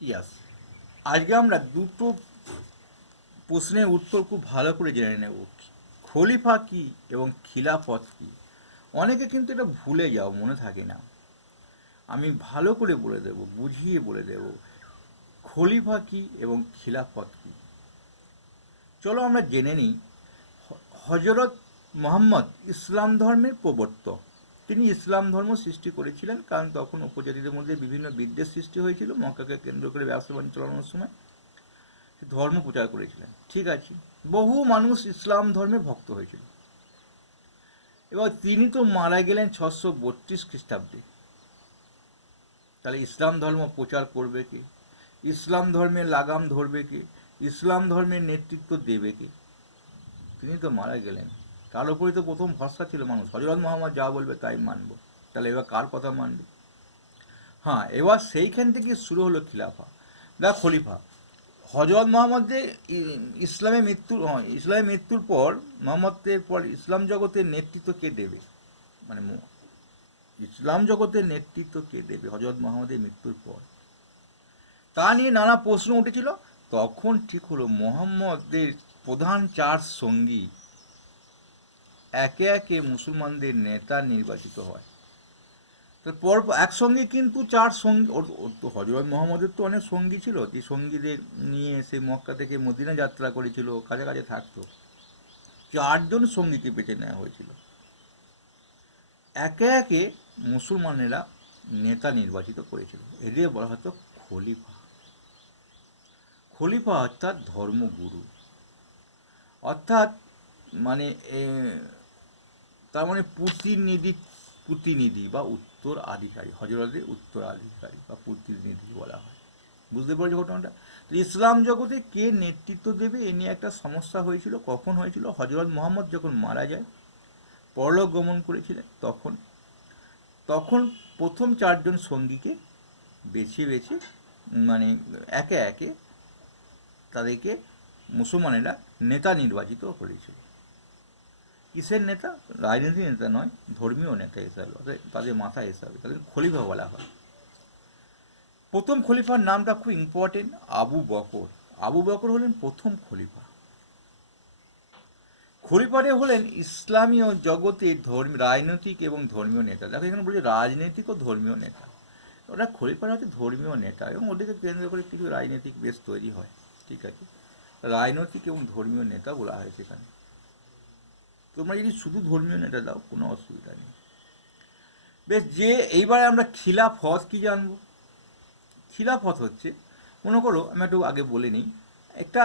ইয়াস আজকে আমরা দুটো প্রশ্নের উত্তর খুব ভালো করে জেনে নেব। খলিফা কি এবং খিলাফত কি? অনেকে কিন্তু এটা ভুলে যাও, মনে থাকে না। আমি ভালো করে বলে দেব, বুঝিয়ে বলে দেব। খলিফা কি এবং খিলাফত কি? চলো আমরা জেনে নিই। হজরত মোহাম্মদ ইসলাম ধর্মের প্রবর্তক। তিনি ইসলাম ধর্ম সৃষ্টি করেছিলেন, কারণ তখন উপজাতিদের মধ্যে বিভিন্ন বিদ্বেষ সৃষ্টি হয়েছিল। মক্কাকে কেন্দ্র করে ব্যবসা বাণিজ্য চালানোর সময় ধর্ম প্রচার করেছিলেন। ঠিক আছে, বহু মানুষ ইসলাম ধর্মে ভক্ত হয়েছিল। এবার তিনি তো মারা গেলেন ছশো বত্রিশ খ্রিস্টাব্দে। তাহলে ইসলাম ধর্ম প্রচার করবে কে? ইসলাম ধর্মের লাগাম ধরবে কে? ইসলাম ধর্মের নেতৃত্ব দেবে কে? তিনি তো মারা গেলেন। তার উপরেই তো প্রথম ভরসা ছিল মানুষ। হজরত মোহাম্মদ যা বলবে তাই মানবো। তাহলে এবার কার কথা মানবে? হ্যাঁ এবার সেইখান থেকে শুরু হলো খিলাফা। বা খলিফা। হজরত মোহাম্মদের ই- ইসলামের মৃত্যুর হ্যাঁ, ইসলামের মৃত্যুর পর মোহাম্মদের পর ইসলাম জগতের নেতৃত্ব কে দেবে? মানে ইসলাম জগতের নেতৃত্ব কে দেবে হজরত মোহাম্মদের মৃত্যুর পর? তা নিয়ে নানা প্রশ্ন উঠেছিল। তখন ঠিক হলো মোহাম্মদের প্রধান চার সঙ্গী একে একে মুসলমানদের নেতা নির্বাচিত হয়। তারপর একসঙ্গে কিন্তু চার সঙ্গী হজরত মোহাম্মদের তো অনেক সঙ্গী ছিল। যে সঙ্গীদের নিয়ে সে মক্কা থেকে মদিনা যাত্রা করেছিল কাছে কাছে থাকতো। চারজন সঙ্গীকে বেছে নেওয়া হয়েছিল। একে একে মুসলমানেরা নেতা নির্বাচিত করেছিল। এদের বলা হতো খলিফা। খলিফা অর্থাৎ ধর্মগুরু। অর্থাৎ মানে তার মানে প্রতিনিধি প্রতিনিধি বা উত্তর আধিকারী হজরতের উত্তর আধিকারী বা প্রতিনিধি বলা হয়। বুঝতে পেরেছ ঘটনাটা? তো ইসলাম জগতে কে নেতৃত্ব দেবে এ নিয়ে একটা সমস্যা হয়েছিল। কখন হয়েছিল? হজরত মোহাম্মদ যখন মারা যায়, পরলোক গমন করেছিলেন, তখন তখন প্রথম চারজন সঙ্গীকে বেছে বেছে মানে একে একে তাদেরকে মুসলমানেরা নেতা নির্বাচিত করেছিল। কিসের নেতা? রাজনীতির নেতা নয়, ধর্মীয় নেতা হিসাবে তাদের মাথা হিসাবে তাদের খলিফা বলা হয়। প্রথম খলিফার নামটা খুব important Abu Bakr. Abu Bakr হলেন প্রথম খলিফা। খলিফারে হলেন ইসলামীয় জগতে ধর্ম, রাজনৈতিক এবং ধর্মীয় নেতা। দেখো এখানে বলছে রাজনৈতিক ও ধর্মীয় নেতা। ওরা খলিফারা হচ্ছে ধর্মীয় নেতা এবং ওদেরকে কেন্দ্র করে কিছু রাজনৈতিক বেশ তৈরি হয়। ঠিক আছে? রাজনৈতিক এবং ধর্মীয় নেতা বলা হয় সেখানে। তোমরা যদি শুধু ধর্মীয় নেতা দাও, কোনো অসুবিধা নেই। বেশ, যে এইবারে আমরা খিলাফত কি জানব? খিলাফত হচ্ছে, মনে করো, আমি একটু আগে বলে নিই, একটা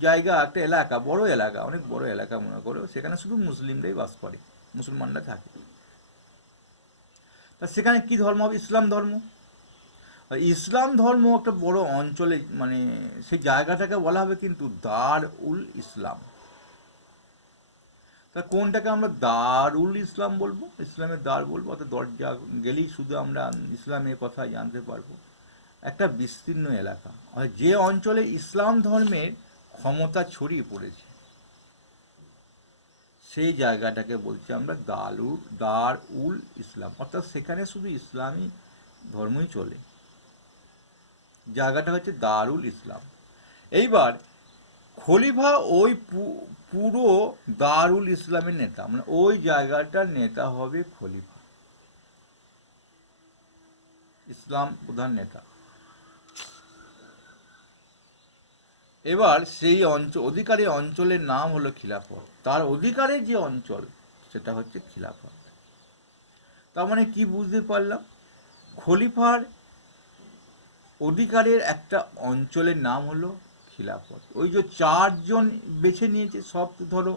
জায়গা, একটা এলাকা, বড় এলাকা, অনেক বড় এলাকা মনে করো, সেখানে শুধু মুসলিমরাই বাস করে, মুসলমানরা থাকে। তা সেখানে কি ধর্ম হবে? ইসলাম ধর্ম? ইসলাম ধর্ম একটা বড় অঞ্চলে মানে সেই জায়গাটাকে বলা হবে কিন্তু দার উল ইসলাম তা কোনটাকে আমরা দারুল ইসলাম বলব? ইসলামের দ্বার বলব? অর্থাৎ দরজা গেলেই শুধু আমরা ইসলামের কথা জানতে পারব। একটা বিস্তীর্ণ এলাকা। যে অঞ্চলে ইসলাম ধর্মের ক্ষমতা ছড়িয়ে পড়েছে, সেই জায়গাটাকে বলছি আমরা দালুর দার উল ইসলাম। অর্থাৎ সেখানে শুধু ইসলামী ধর্মই চলে। জায়গাটা হচ্ছে দারুল ইসলাম। এইবার খলিফা ওই পুরো দারুল ইসলামের নেতা মানে ওই জায়গাটার নেতা হবে খলিফা। ইসলাম প্রধান নেতা। এবার সেই অঞ্চল অধিকারী অঞ্চলের নাম হলো খিলাফত। তার অধিকারের যে অঞ্চল, সেটা হচ্ছে খিলাফত। তার মানে কি বুঝতে পারলাম? খলিফার অধিকারের একটা অঞ্চলের নাম হলো খিলাফত। ওই যে চারজন বেছে নিয়েছে, সব ধরো,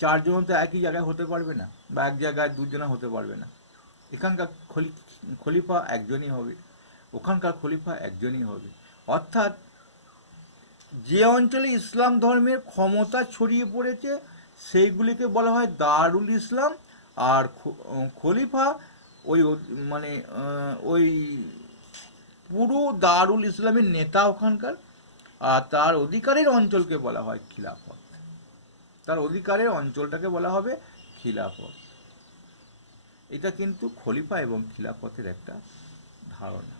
চারজন তো একই জায়গায় হতে পারবে না, বা এক জায়গায় দুজনে হতে পারবে না। এখানকার খলি, খলিফা একজনই হবে, ওখানকার খলিফা একজনই হবে। অর্থাৎ, যে অঞ্চলে ইসলাম ধর্মের ক্ষমতা ছড়িয়ে পড়েছে, সেইগুলিকে বলা হয় দারুল ইসলাম, আর খলিফা ওই মানে ওই পুরো দারুল ইসলামের নেতা ওখানকার তার অধিকারের অঞ্চলকে বলা হয় খিলাফত। তার অধিকারের অঞ্চলটাকে বলা হবে খিলাফত। এটা কিন্তু খলিফা এবং খিলাফতের একটা ধারণা।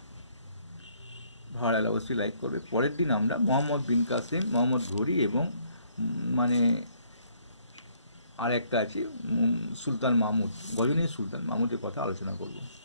ভালো লাগলে অবশ্যই লাইক করবে। পরের দিন আমরা মোহাম্মদ বিন কাসিম, মোহাম্মদ ঘড়ি এবং মানে আর একটা আছে সুলতান মাহমুদ গজনীর সুলতান মাহমুদের কথা আলোচনা করব।